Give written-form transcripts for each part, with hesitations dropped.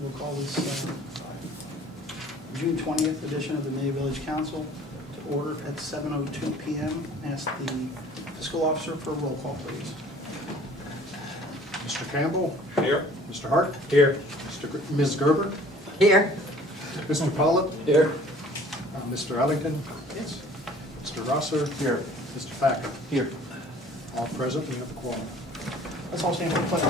We'll call this June 20th edition of the Amelia Village Council to order at 7:02 p.m. Ask the fiscal officer for a roll call, please. Mr. Campbell? Here. Mr. Hart? Here. Ms. Gerber? Here. Mr. Pollitt? Here. Mr. Ellington? Yes. Mr. Rosser? Here. Mr. Packer? Here. All present, we have a quorum. Let's all stand for the pledge.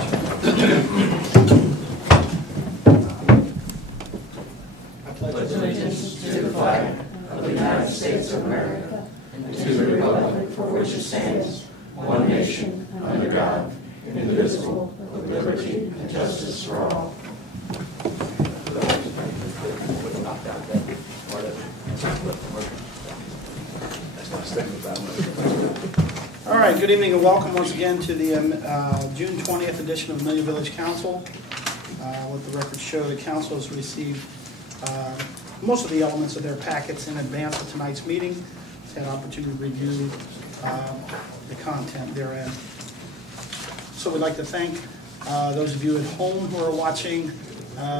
I pledge Allegiance to the flag of the United States of America and to the republic for which it stands, one nation, under God, indivisible, with liberty and justice for all. All right, good evening and welcome once again to the June 20th edition of Amelia Village Council. Let the record show the council has received most of the elements of their packets in advance of tonight's meeting. It's had an opportunity to review the content therein. So we'd like to thank those of you at home who are watching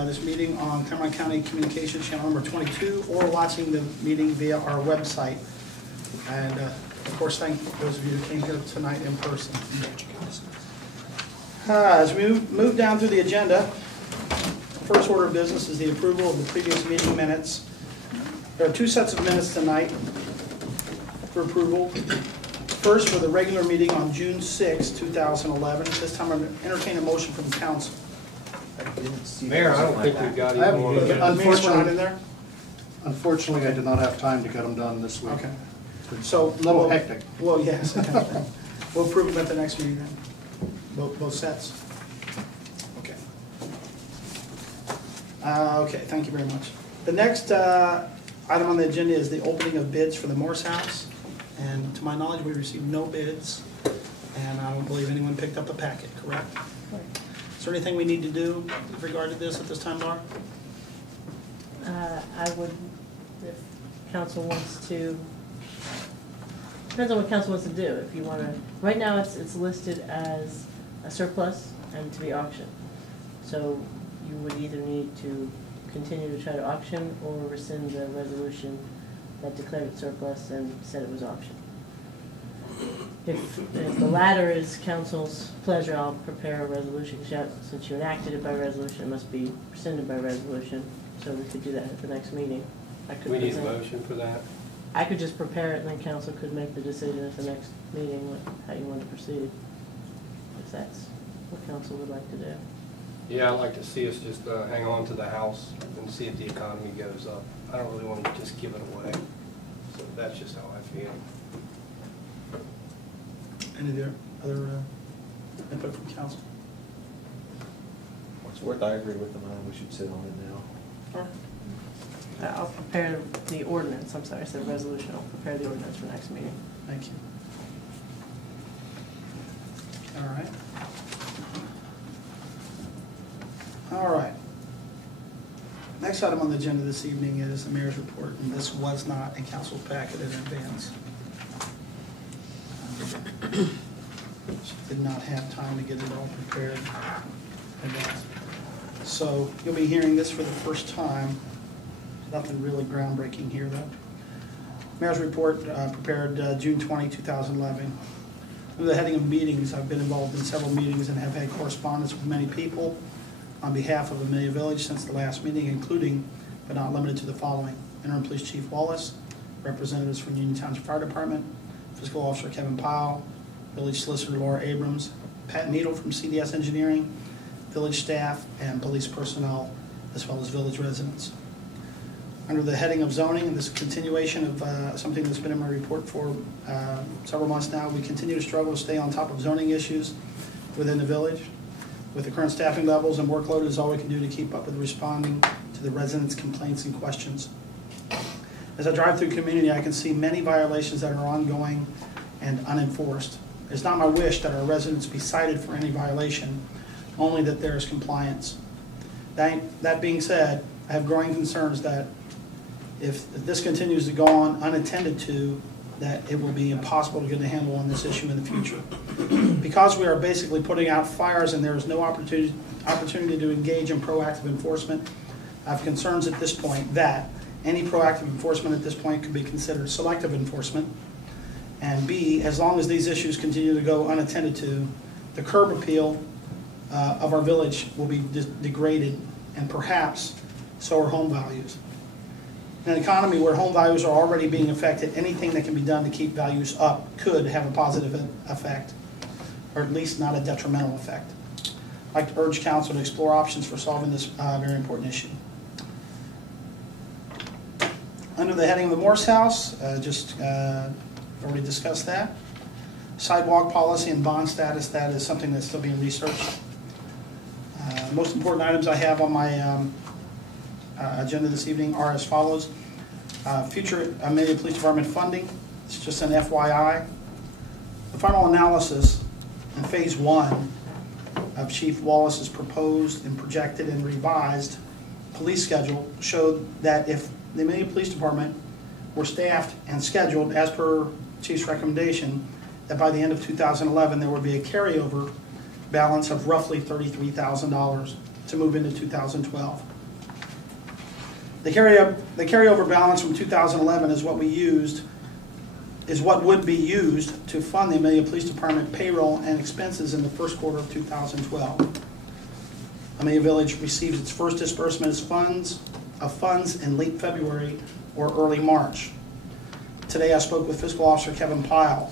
this meeting on Cumberland County Communications Channel number 22 or watching the meeting via our website. And of course, thank those of you who came here tonight in person. As we move down through the agenda, the first order of business is the approval of the previous meeting minutes. There are two sets of minutes tonight for approval. First, for the regular meeting on June 6, 2011. This time, I'm going to entertain a motion from the council. Mayor, I don't think we've got any more. The minutes were not in there? Unfortunately, I did not have time to get them done this week. Okay. So, a little hectic. Well, yes. We'll approve them at the next meeting then. Both sets. Okay. Okay, thank you very much. The next item on the agenda is the opening of bids for the Morse House. And to my knowledge, we received no bids, and I don't believe anyone picked up a packet, correct? Correct. Is there anything we need to do with regard to this at this time, Laura? I would, if council wants to, depends on what council wants to do. If you want to, right now it's listed as a surplus and to be auctioned. So you would either need to continue to try to auction or rescind the resolution that declared it surplus and said it was auctioned. If the latter is council's pleasure, I'll prepare a resolution. Since you enacted it by resolution, it must be rescinded by resolution. So we could do that at the next meeting. We need a motion for that. I could just prepare it and then council could make the decision at the next meeting how you want to proceed. If that's what council would like to do. Yeah, I'd like to see us just hang on to the house and see if the economy goes up. I don't really want to just give it away. So that's just how I feel. Any other input from council? What's worth, I agree with them. I think we should sit on it now. I'll prepare the ordinance. I'm sorry, I said resolution. I'll prepare the ordinance for next meeting. Thank you. All right. All right. Next item on the agenda this evening is the mayor's report, and this was not in council's packet in advance. She did not have time to get it all prepared in advance. So you'll be hearing this for the first time. Nothing really groundbreaking here, though. Mayor's report prepared June 20, 2011. Under the heading of meetings, I've been involved in several meetings and have had correspondence with many people on behalf of Amelia Village since the last meeting, including, but not limited to, the following: Interim Police Chief Wallace, representatives from Union Township Fire Department, Fiscal Officer Kevin Powell, Village Solicitor Laura Abrams, Pat Needle from CDS Engineering, village staff, and police personnel, as well as village residents. Under the heading of zoning, and this continuation of something that's been in my report for several months now, we continue to struggle to stay on top of zoning issues within the village. With the current staffing levels and workload, is all we can do to keep up with responding to the residents' complaints and questions. As I drive through community, I can see many violations that are ongoing and unenforced. It's not my wish that our residents be cited for any violation, only that there is compliance. That being said, I have growing concerns that if this continues to go on unattended to, that it will be impossible to get a handle on this issue in the future. Because we are basically putting out fires and there is no opportunity to engage in proactive enforcement, I have concerns at this point that any proactive enforcement at this point could be considered selective enforcement. And B, as long as these issues continue to go unattended to, the curb appeal of our village will be degraded, and perhaps so are home values. In an economy where home values are already being affected, anything that can be done to keep values up could have a positive effect, or at least not a detrimental effect. I'd like to urge council to explore options for solving this very important issue. Under the heading of the Morse House, already discussed that. Sidewalk policy and bond status, that is something that's still being researched. Most important items I have on my agenda this evening are as follows. Future Amelia Police Department funding, it's just an FYI. The final analysis in phase 1 of Chief Wallace's proposed and projected and revised police schedule showed that if the Amelia Police Department were staffed and scheduled as per Chief's recommendation, that by the end of 2011 there would be a carryover balance of roughly $33,000 to move into 2012. The carryover balance from 2011 is what would be used to fund the Amelia Police Department payroll and expenses in the first quarter of 2012. Amelia Village receives its first disbursement of funds in late February or early March. Today I spoke with Fiscal Officer Kevin Pyle.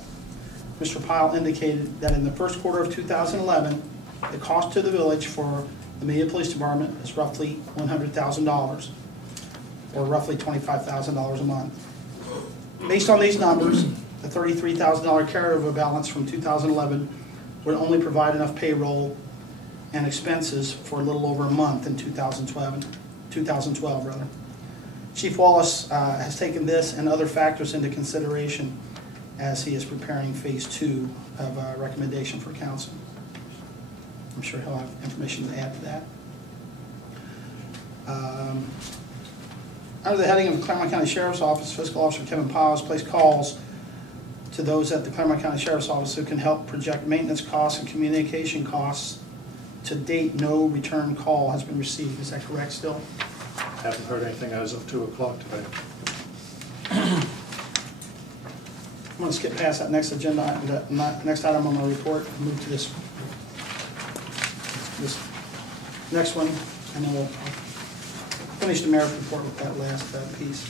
Mr. Pyle indicated that in the first quarter of 2011, the cost to the village for the Amelia Police Department is roughly $100,000, or roughly $25,000 a month. Based on these numbers, the $33,000 carryover balance from 2011 would only provide enough payroll and expenses for a little over a month in 2012 rather. Chief Wallace has taken this and other factors into consideration as he is preparing phase 2 of a recommendation for council. I'm sure he'll have information to add to that. Under the heading of the Claremont County Sheriff's Office, Fiscal Officer Kevin Powell has placed calls to those at the Claremont County Sheriff's Office who can help project maintenance costs and communication costs. To date, no return call has been received. Is that correct still? Haven't heard anything as of 2 o'clock today. I'm going to skip past that next agenda, the next item on my report, and move to this next one, and then we'll finish the mayor's report with that last piece.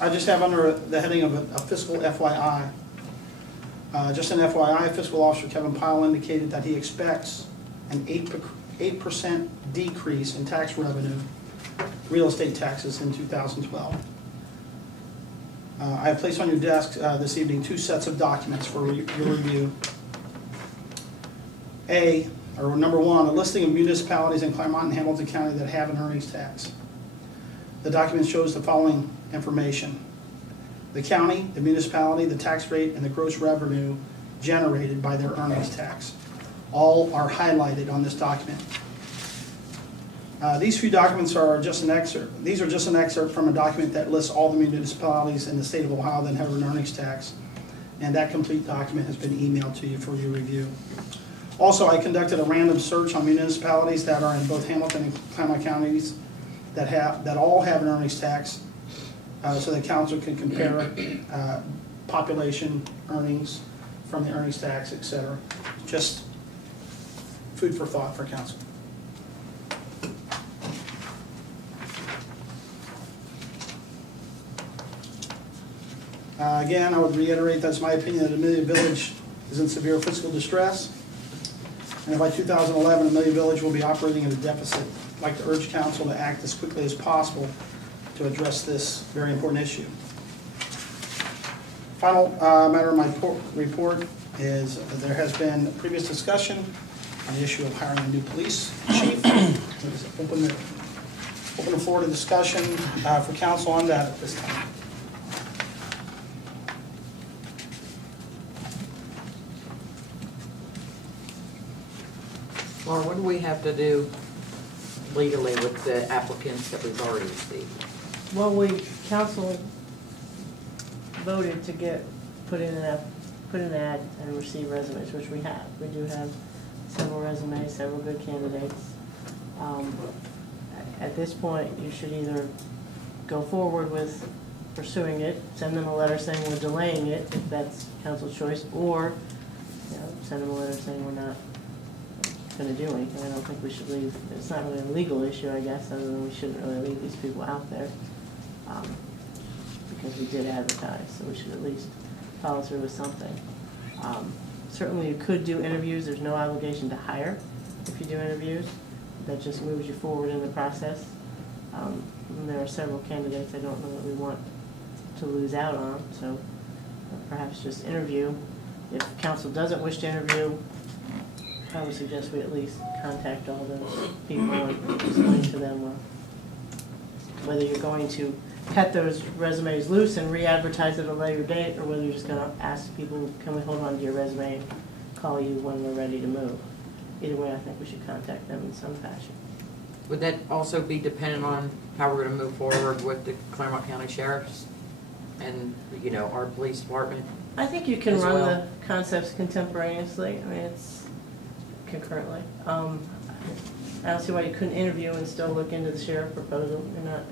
I just have under the heading of a fiscal FYI. Just an FYI, Fiscal Officer Kevin Pyle indicated that he expects an 8% decrease in tax revenue, real estate taxes in 2012. I have placed on your desk this evening 2 sets of documents for your review. Number 1, a listing of municipalities in Claremont and Hamilton County that have an earnings tax. The document shows the following information: the county, the municipality, the tax rate, and the gross revenue generated by their earnings tax. All are highlighted on this document. These few documents are just an excerpt. These are just an excerpt from a document that lists all the municipalities in the state of Ohio that have an earnings tax, and that complete document has been emailed to you for your review. Also, I conducted a random search on municipalities that are in both Hamilton and Claremont counties that all have an earnings tax, so that council can compare population, earnings from the earnings tax, etc. Just food for thought for council. Again, I would reiterate that's my opinion that Amelia Village is in severe fiscal distress, and by 2011 Amelia Village will be operating at a deficit. I'd like to urge council to act as quickly as possible to address this very important issue. Final matter of my report is there has been previous discussion on the issue of hiring a new police chief. Open the floor to discussion for council on that at this time. Laura, what do we have to do legally with the applicants that we've already received? Well, council voted to put in an ad and receive resumes, which we have. We do have several resumes, several good candidates. At this point, you should either go forward with pursuing it, send them a letter saying we're delaying it, if that's council's choice, or, send them a letter saying we're not gonna do anything. I don't think we should leave, it's not really a legal issue, I guess, other than we shouldn't really leave these people out there. Because we did advertise, so we should at least follow through with something. Certainly you could do interviews, there's no obligation to hire if you do interviews. That just moves you forward in the process. And there are several candidates I don't know that we want to lose out on, so perhaps just interview. If council doesn't wish to interview, I would suggest we at least contact all those people and explain to them whether you're going to cut those resumes loose and re-advertise at a later date, or whether you're just going to ask people, can we hold on to your resume and call you when we're ready to move. Either way, I think we should contact them in some fashion. Would that also be dependent on how we're gonna move forward with the Claremont County Sheriff's and, our police department? I think you can As run well. the concepts contemporaneously. I mean, it's concurrently. I don't see why you couldn't interview and still look into the sheriff proposal. You're not,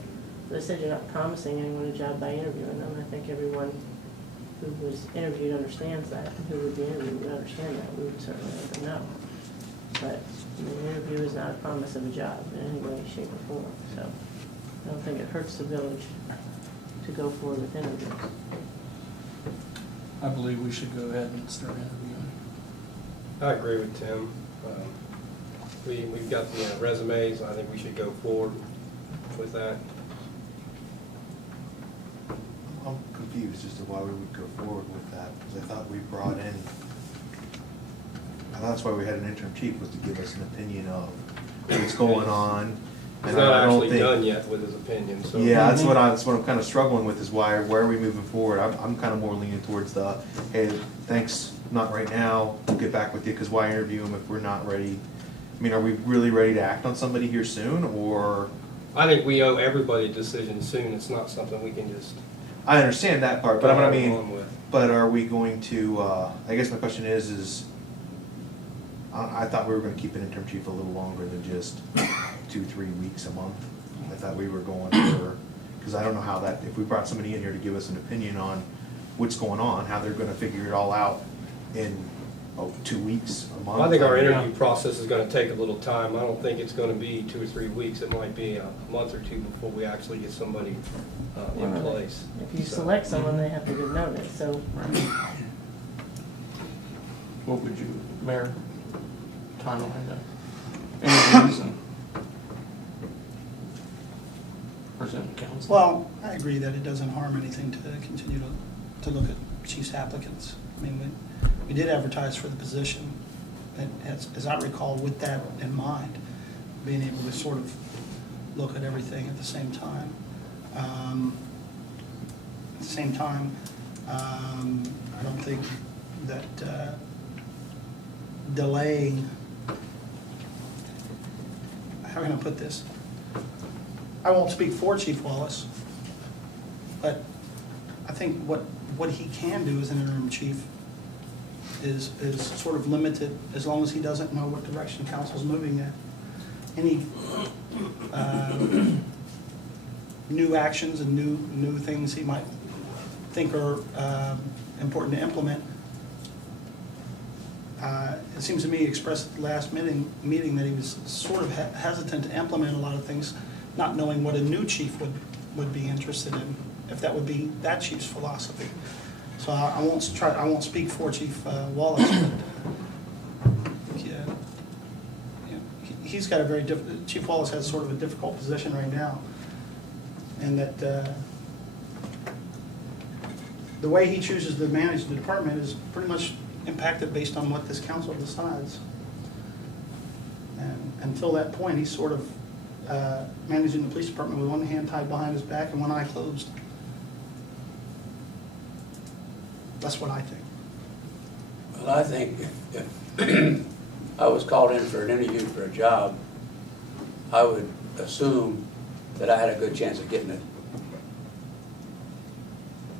as I said, you're not promising anyone a job by interviewing them. I think everyone who was interviewed understands that, and who would be interviewed would understand that. We would certainly let them know. But an interview is not a promise of a job in any way, shape, or form. So I don't think it hurts the village to go forward with interviews. I believe we should go ahead and start interviewing. I agree with Tim. We've got the resumes, I think we should go forward with that. I'm confused as to why we would go forward with that, because I thought we brought in, I thought that's why we had an interim chief, was to give us an opinion of what's going on. He's And not I don't actually think- done yet with his opinion, so. Yeah, that's what I'm kind of struggling with, is why are we moving forward? I'm kind of more leaning towards the, hey, thanks, not right now, we'll get back with you, because why interview him if we're not ready? I mean, are we really ready to act on somebody here soon, or? I think we owe everybody a decision soon. It's not something we can just. I understand that part, but I go mean, on with. but are we going to, I guess my question is I thought we were gonna keep an interim chief a little longer than just 2-3 weeks a month. I thought we were going for, because I don't know how that, if we brought somebody in here to give us an opinion on what's going on, how they're gonna figure it all out in 2 weeks, a month. I think our interview process is gonna take a little time. I don't think it's gonna be 2 or 3 weeks. It might be a month or two before we actually get somebody in place. If you So- select someone, they have to give notice, so. What would you, Mayor, timeline to interviews and present to council? Well, I agree that it doesn't harm anything to continue to look at chief's applicants. I mean, we did advertise for the position, and as I recall, with that in mind, being able to sort of look at everything at the same time. At the same time, I don't think that delaying, how can I put this? I won't speak for Chief Wallace, but I think what he can do as an interim chief is sort of limited, as long as he doesn't know what direction council's moving in. Any new actions and new things he might think are important to implement. It seems to me he expressed at the last meeting that he was sort of hesitant to implement a lot of things, not knowing what a new chief would be interested in, if that would be that chief's philosophy. So I won't speak for Chief Wallace, but he's got a very Chief Wallace has sort of a difficult position right now, and that the way he chooses to manage the department is pretty much impacted based on what this council decides. And until that point, he's sort of managing the police department with one hand tied behind his back and one eye closed. That's what I think. Well, I think if I was called in for an interview for a job, I would assume that I had a good chance of getting it.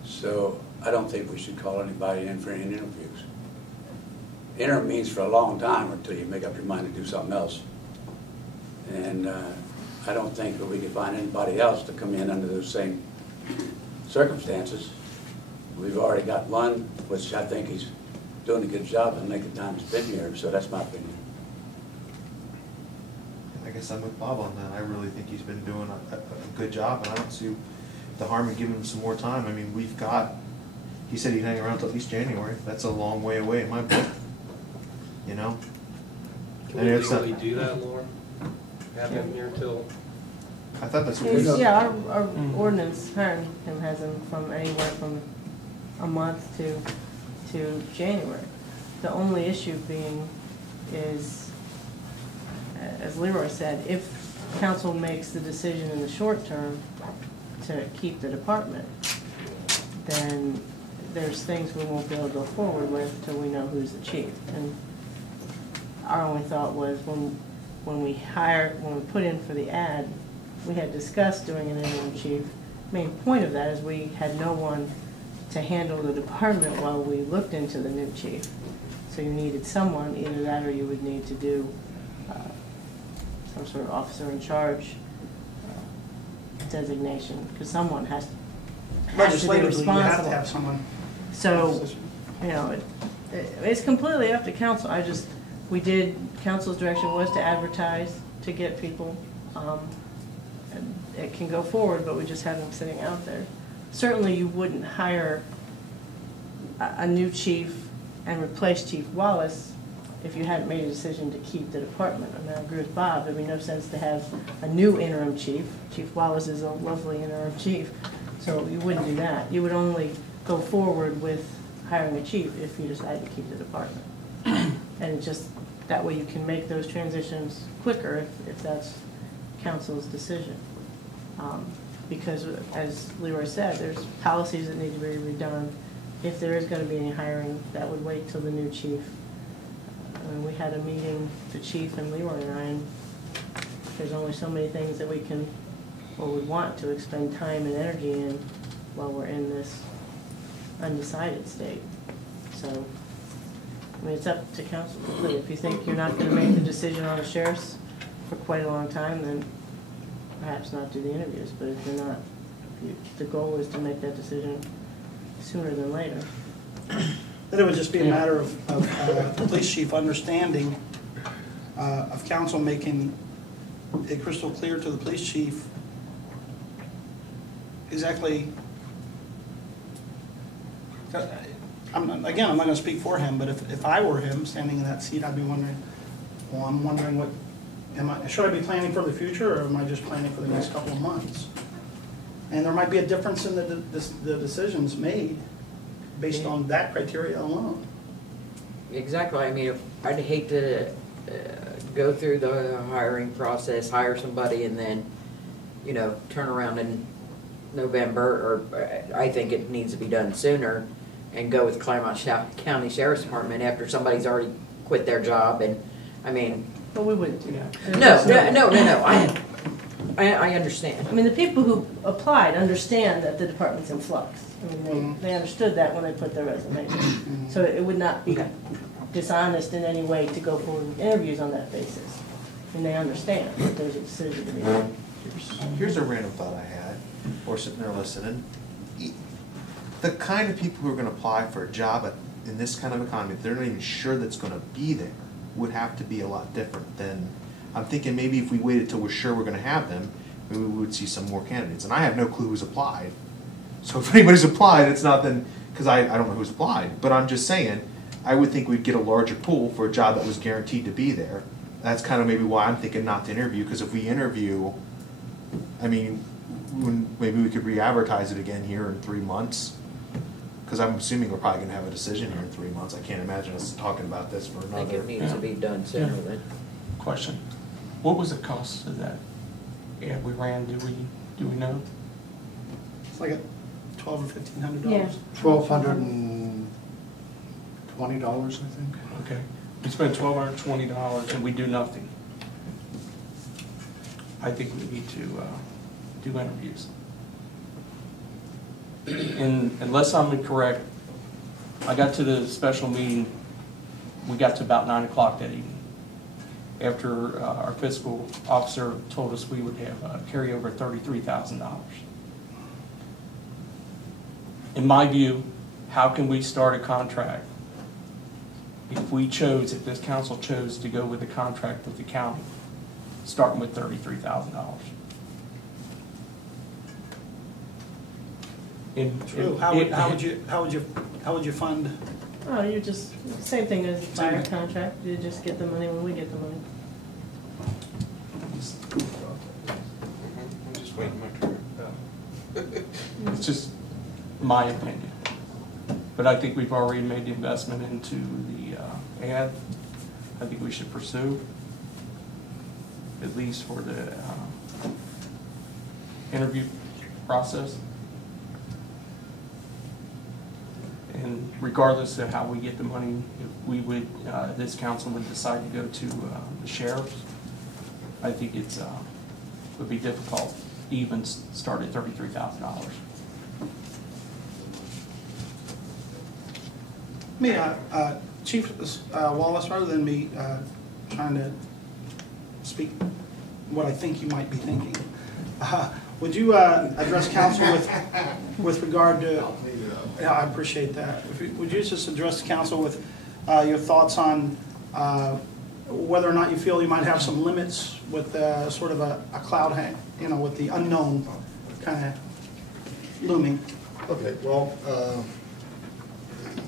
So I don't think we should call anybody in for any interviews. Interim means for a long time until you make up your mind to do something else. And I don't think that we could find anybody else to come in under those same circumstances. We've already got one, which I think he's doing a good job in the time he's been here, so that's my opinion. I guess I'm with Bob on that. I really think he's been doing a good job, and I don't see the harm in giving him some more time. I mean, we've got, he said he'd hang around till at least January. That's a long way away in my book, you know? Can And we it's not- legally do that, Laura? Have him here till, I thought that's what we His- did. Yeah, our ordinance, hiring him has him from anywhere from a month to January. The only issue being is, as Leroy said, if council makes the decision in the short term to keep the department, then there's things we won't be able to go forward with till we know who's the chief. And our only thought was when we put in for the ad, we had discussed doing an interim chief. Main point of that is we had no one to handle the department while we looked into the new chief. So you needed someone, either that or you would need to do some sort of officer in charge designation, because someone has to be Legislatively, you have to responsible. have someone. So, you know, it's completely up to council. Council's direction was to advertise, to get people. And it can go forward, but we just have them sitting out there. Certainly, you wouldn't hire a new chief and replace Chief Wallace if you hadn't made a decision to keep the department. I mean, I agree with Bob, there'd be no sense to have a new interim chief. Chief Wallace is a lovely interim chief, so you wouldn't do that. You would only go forward with hiring a chief if you decide to keep the department. And just, that way you can make those transitions quicker if that's council's decision. Because as Leroy said, there's policies that need to be redone. If there is going to be any hiring, that would wait till the new chief. We had a meeting, the chief and Leroy and I, and there's only so many things that we can, or would want to expend time and energy in while we're in this undecided state. So, I mean, it's up to council completely. If you think you're not going to make the decision on the sheriff's for quite a long time, then perhaps not do the interviews. But if you're not, the goal is to make that decision sooner than later. Then it would just be a matter of the police chief understanding, of council making it crystal clear to the police chief exactly. Again, I'm not gonna speak for him, but if I were him, standing in that seat, I'd be wondering, well, I'm wondering what, should I be planning for the future, or am I just planning for the next couple of months? And there might be a difference in the decisions made based on that criteria alone. Exactly. I mean, I'd hate to go through the hiring process, hire somebody, and then, you know, turn around in November, or I think it needs to be done sooner, and go with Claremont County Sheriff's Department after somebody's already quit their job. And, I mean... But we wouldn't do that. No. I understand. I mean, the people who applied understand that the department's in flux. I mean, they understood that when they put their resume in. So it would not be dishonest in any way to go forward with interviews on that basis. And they understand that there's a decision to be made. Here's a random thought I had, or sitting there listening. The kind of people who are gonna apply for a job in this kind of economy, if they're not even sure that's gonna be there, would have to be a lot different than, I'm thinking maybe if we waited till we're sure we're gonna have them, maybe we would see some more candidates. And I have no clue who's applied. So if anybody's applied, it's not then, because I don't know who's applied, but I'm just saying, I would think we'd get a larger pool for a job that was guaranteed to be there. That's kind of maybe why I'm thinking not to interview, because if we interview, I mean, maybe we could re-advertise it again here in 3 months, because I'm assuming we're probably going to have a decision here in 3 months. I can't imagine us talking about this for I another. think it needs to be done sooner than... Question, what was the cost of that ad we ran, do we know? It's like $1,200 or $1,500. Yeah. $1,220, I think. Okay, we spent $1,220 and we do nothing. I think we need to do interviews. And unless I'm incorrect, I got to the special meeting, we got to about 9 o'clock that evening. After our fiscal officer told us we would have carryover $33,000. In my view, how can we start a contract if this council chose to go with a contract with the county, starting with $33,000? True. How would you fund? Oh, you just, same thing as buy a contract, you just get the money when we get the money. I'm just waiting my turn. It's just my opinion. But I think we've already made the investment into the ad. I think we should pursue, at least for the interview process. And regardless of how we get the money, if we would, this council would decide to go to the sheriff's, I think it's would be difficult to even start at $33,000. Chief Wallace, rather than me trying to speak what I think you might be thinking, would you address council with regard to? Yeah, I appreciate that. Would you just address the council with your thoughts on whether or not you feel you might have some limits with sort of a cloud hang, with the unknown kind of looming? Okay, well,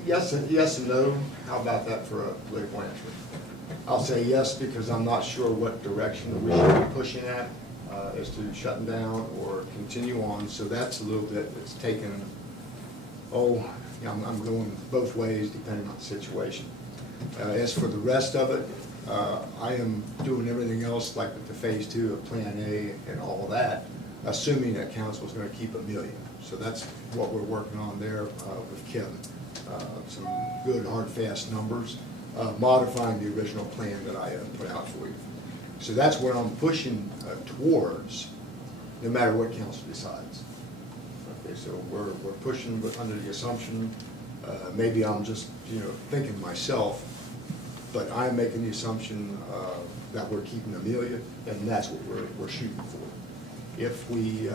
yes and no. How about that for a political answer? I'll say yes because I'm not sure what direction we should be pushing at as to shutting down or continue on. So that's a little bit, it's taken, I'm going both ways depending on the situation. As for the rest of it, I am doing everything else like with the phase 2 of Plan A and all of that, assuming that council is going to keep Amelia. So that's what we're working on there with Kevin. Some good hard fast numbers, modifying the original plan that I put out for you. So that's where I'm pushing towards, no matter what council decides. Okay, so we're pushing under the assumption, maybe I'm just thinking myself, but I'm making the assumption that we're keeping Amelia, and that's what we're shooting for. If we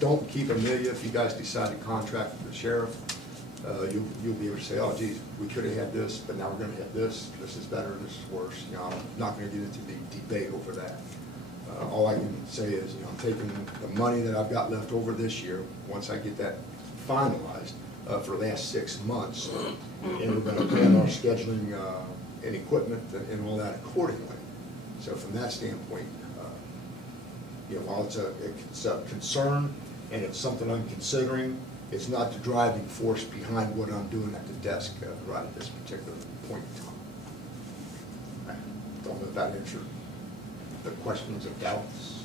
don't keep Amelia, if you guys decide to contract with the sheriff, you'll be able to say, oh, geez, we could have had this, but now we're going to have this. This is better, this is worse. I'm not going to get into the debate over that. All I can say is, I'm taking the money that I've got left over this year, once I get that finalized, for the last 6 months, and we're going to plan our scheduling and equipment and all that accordingly. So from that standpoint, while it's a concern and it's something I'm considering, it's not the driving force behind what I'm doing at the desk right at this particular point in time. I don't know if that answered the questions of doubts.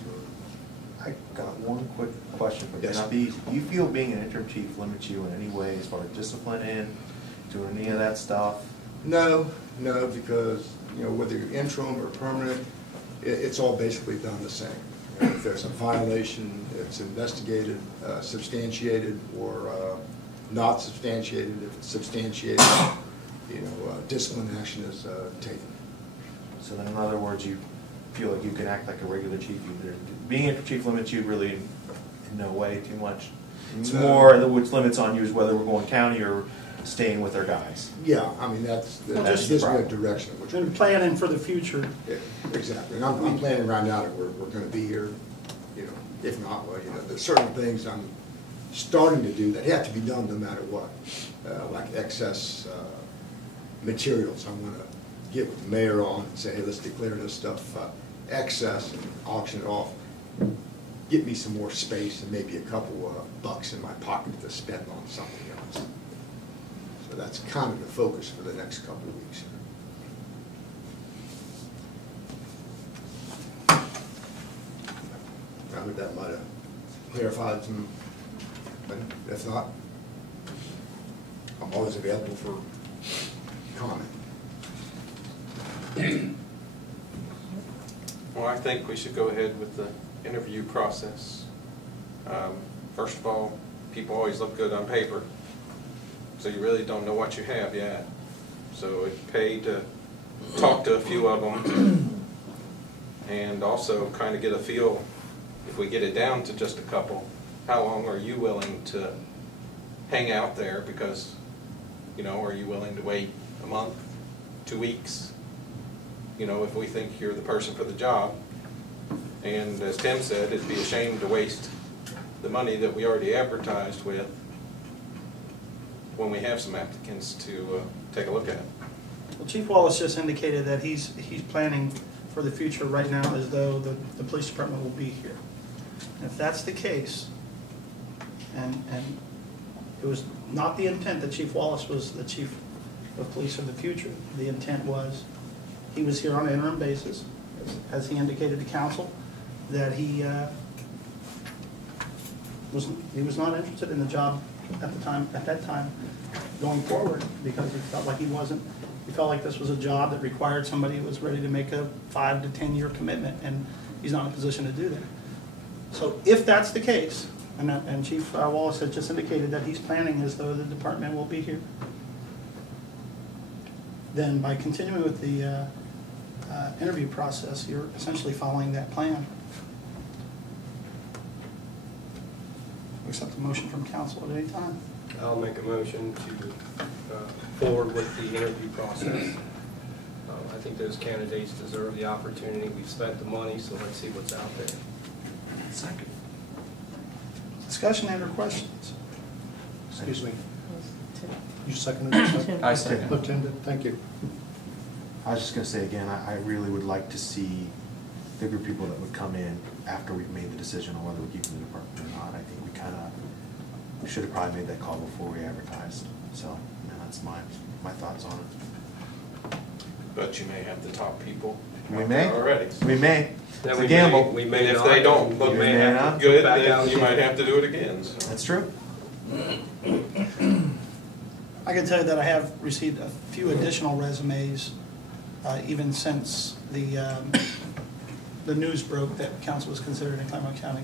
I got one quick question for you. Yes. Now, do you feel being an interim chief limits you in any way as far as discipline in, doing any of that stuff? No, because whether you're interim or permanent, it's all basically done the same. If there's a violation, it's investigated, substantiated, or not substantiated. If it's substantiated, discipline action is taken. So then, in other words, you feel like you can act like a regular chief. Being interim chief limits you really in no way too much. It's more which limits on you is whether we're going county or staying with our guys. Yeah, I mean that gives me a direction. Which And planning for the future. Yeah, exactly. And I'm planning right now that we're going to be here. If not, well, there's certain things I'm starting to do that have to be done no matter what, like excess materials. I'm going to get with the mayor on and say, hey, let's declare this stuff excess and auction it off. Get me some more space and maybe a couple bucks in my pocket to spend on something else. So that's kind of the focus for the next couple of weeks. I hope that might have clarified some, but if not, I'm always available for comment. Well, I think we should go ahead with the interview process. First of all, people always look good on paper. So you really don't know what you have yet. So it'd pay to talk to a few of them and also kind of get a feel, if we get it down to just a couple, how long are you willing to hang out there? Because, you know, are you willing to wait a month, 2 weeks? You know, if we think you're the person for the job. And as Tim said, it'd be a shame to waste the money that we already advertised with when we have some applicants to take a look at. Well, Chief Wallace just indicated that he's planning for the future right now as though the police department will be here. And if that's the case, and it was not the intent that Chief Wallace was the chief of police of the future. The intent was he was here on an interim basis, as he indicated to council, that he was not interested in the job at that time going forward, because he felt like he felt like this was a job that required somebody who was ready to make a 5 to 10 year commitment, and he's not in a position to do that. So if that's the case, and Chief Wallace has just indicated that he's planning as though the department will be here, then by continuing with the interview process, you're essentially following that plan. Accept a motion from council at any time. I'll make a motion to forward with the interview process. I think those candidates deserve the opportunity. We've spent the money, so let's see what's out there. Second. Discussion and or questions? Excuse me, Tim. you seconded it? Tim. I second. Lieutenant, thank you. I was just gonna say again, I really would like to see the group of people that would come in after we've made the decision on whether we keep them in the department or not. I think we should have probably made that call before we advertised. So, that's my thoughts on it. But you may have the top people We out may. there already. We may. Then It's we a gamble. We may And if not. they don't look We may have to good, back out then you again. might have to do it again. So. That's true. I can tell you that I have received a few additional resumes, even since the news broke that council was considering a Claremont County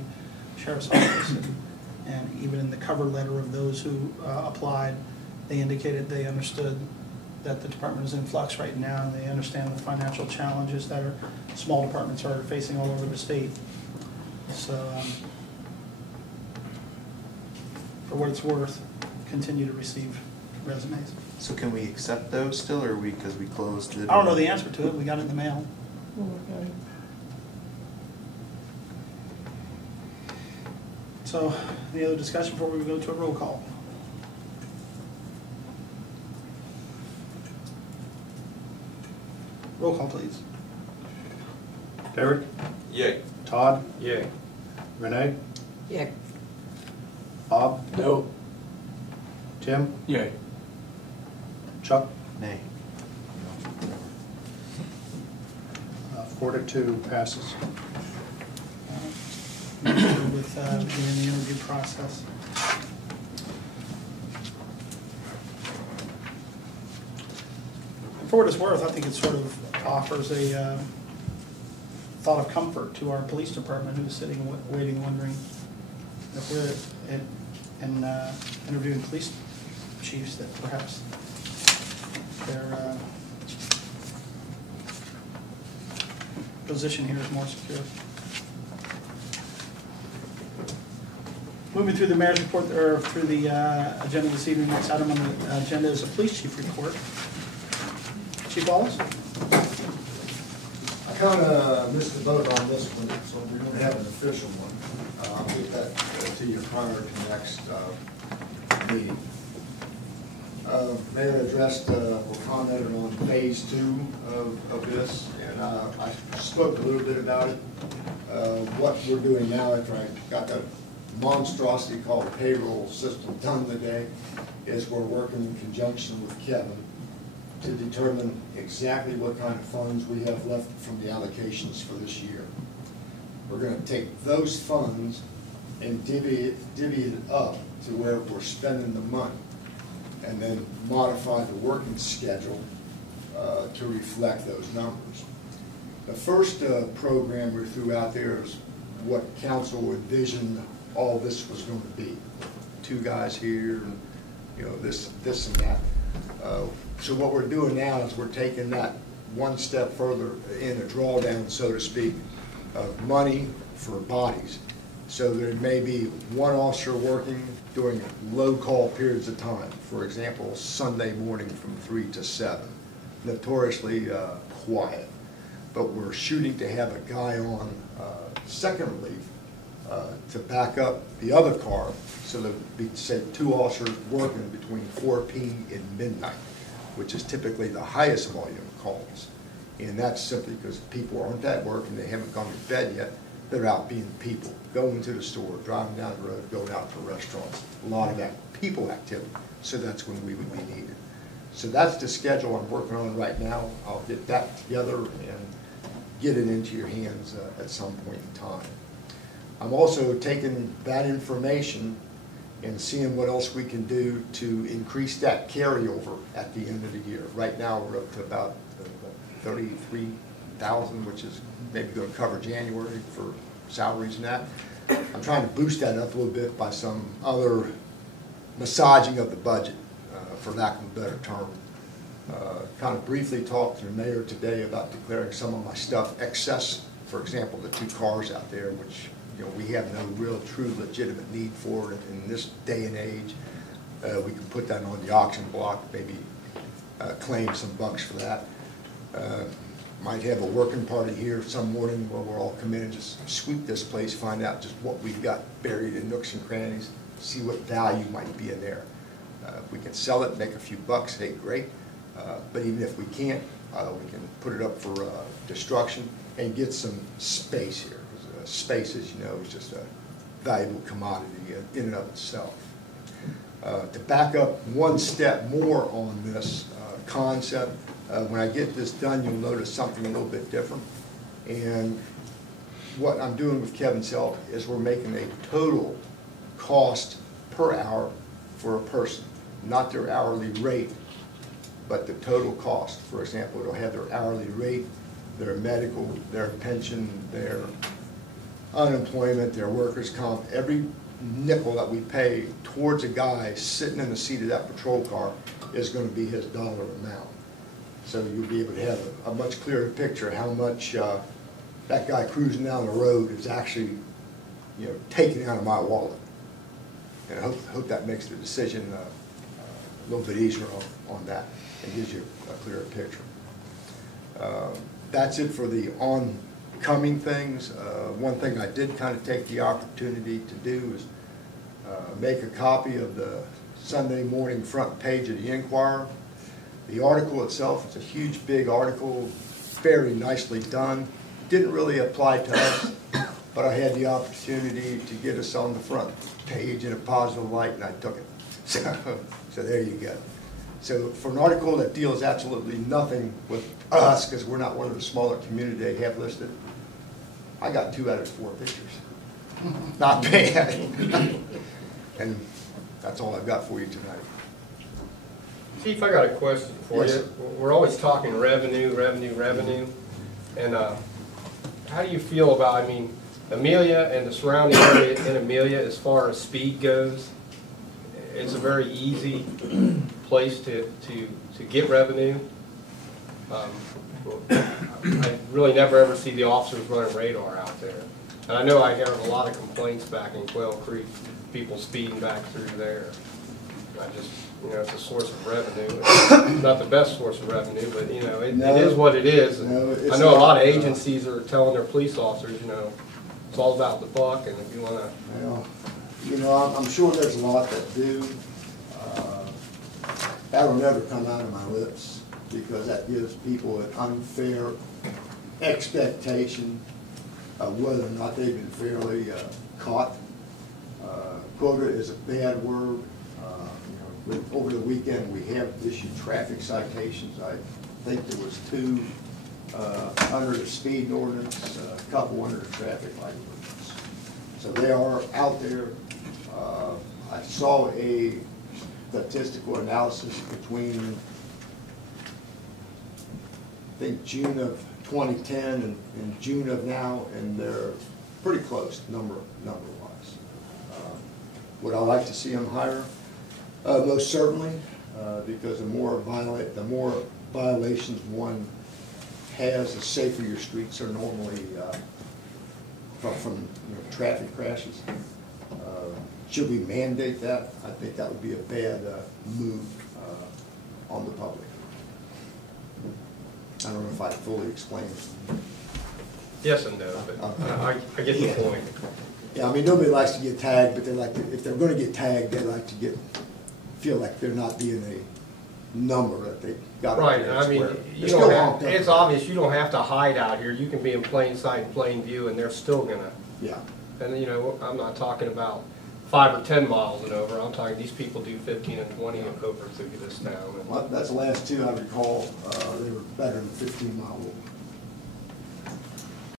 Sheriff's Office. And even in the cover letter of those who applied, they indicated they understood that the department is in flux right now, and they understand the financial challenges that small departments are facing all over the state. So, for what it's worth, continue to receive resumes. So can we accept those still, or because we closed it? I don't know the answer to it. We got it in the mail. We'll work on it. So, any other discussion before we go to a roll call? Roll call, please. Derek, Yay. Todd, Yay. Renee, Yeah. Bob, No. Tim, Yay. Chuck, Nay. 4 to 2 passes. With being in the interview process. For what it's worth, I think it sort of offers a thought of comfort to our police department, who's sitting waiting, wondering if we're interviewing police chiefs, that perhaps their position here is more secure. Moving through the mayor's report, or through the agenda this evening, next item on the agenda is a police chief report. Chief Wallace? I kind of missed the boat on this one, so we don't have an official one. I'll get that to you prior to next meeting. Mayor addressed or commented on phase 2 of this, and I spoke a little bit about it. What we're doing now, after I got that monstrosity called payroll system done today, is we're working in conjunction with Kevin to determine exactly what kind of funds we have left from the allocations for this year. We're going to take those funds and divvy it up to where we're spending the money, and then modify the working schedule to reflect those numbers. The first program we threw out there is what council envisioned all this was going to be. 2 guys here, and, you know, this and that. So what we're doing now is we're taking that one step further in a drawdown, so to speak, of money for bodies. So there may be one officer working during low-call periods of time. For example, Sunday morning from 3 to 7. Notoriously quiet. But we're shooting to have a guy on second relief to back up the other car, so that we say 2 officers working between 4 p.m. and midnight, which is typically the highest volume of calls. And that's simply because people aren't at work and they haven't gone to bed yet. They're out being people, going to the store, driving down the road, going out to restaurants. A lot of that people activity. So that's when we would be needed. So that's the schedule I'm working on right now. I'll get that together and get it into your hands at some point in time. I'm also taking that information and seeing what else we can do to increase that carryover at the end of the year. Right now we're up to about 33,000, which is maybe going to cover January for salaries and that. I'm trying to boost that up a little bit by some other massaging of the budget, for lack of a better term. Kind of briefly talked to the mayor today about declaring some of my stuff excess. For example, the 2 cars out there, which, you know, we have no real, true, legitimate need for it in this day and age. We can put that on the auction block, maybe claim some bucks for that. Might have a working party here some morning where we'll all come in and just sweep this place, find out just what we've got buried in nooks and crannies, see what value might be in there. If we can sell it, make a few bucks, hey, great. But even if we can't, we can put it up for destruction and get some space here. Space, as you know, is just a valuable commodity in and of itself. To back up one step more on this concept, when I get this done, you'll notice something a little bit different. And what I'm doing with Kevin's help is we're making a total cost per hour for a person, not their hourly rate, but the total cost. For example, it'll have their hourly rate, their medical, their pension, their unemployment, their workers' comp. Every nickel that we pay towards a guy sitting in the seat of that patrol car is going to be his dollar amount. So you'll be able to have a much clearer picture of how much that guy cruising down the road is actually, you know, taking out of my wallet. And I hope that makes the decision a little bit easier on that and gives you a clearer picture. That's it for the oncoming things. One thing I did kind of take the opportunity to do is make a copy of the Sunday morning front page of the Inquirer. The article itself is a huge, big article, very nicely done. Didn't really apply to us, but I had the opportunity to get us on the front page in a positive light, and I took it. So there you go. So for an article that deals absolutely nothing with us, because we're not one of the smaller communities they have listed, I got 2 out of 4 pictures. Not bad. And that's all I've got for you tonight. Chief, I got a question for you. We're always talking revenue. And how do you feel about, I mean, Amelia and the surrounding area in Amelia, as far as speed goes, it's a very easy place to get revenue. I really never ever see the officers running radar out there. And I know I hear a lot of complaints back in Quail Creek, people speeding back through there. I just, you know, it's a source of revenue. It's not the best source of revenue, but, you know, it is what it is. And I know a lot of agencies are telling their police officers, you know, it's all about the buck, and if you want to... Well, you know, I'm sure there's a lot that do. That will never come out of my lips, because that gives people an unfair expectation of whether or not they've been fairly caught. Quota is a bad word. Over the weekend, we have issued traffic citations. I think there was 2 under the speed ordinance, a couple under the traffic light ordinance. So they are out there. I saw a statistical analysis between, I think, June of 2010 and June of now, and they're pretty close number-wise. Would I like to see them higher? Most certainly, because the more violations one has, the safer your streets are normally from traffic crashes. Should we mandate that? I think that would be a bad move on the public. I don't know if I fully explained it. Yes and no, but I get the point. Yeah, I mean, nobody likes to get tagged, but they like to, if they're gonna get tagged, they like to feel like they're not being a number that they got. Right, and I mean, you don't have, it's obvious, you don't have to hide out here. You can be in plain sight and plain view, and they're still gonna. Yeah. And you know, I'm not talking about 5 or 10 miles and over. I'm talking, these people do 15 and 20 and over through this town. Well, that's the last two I recall, they were better than 15-mile rule.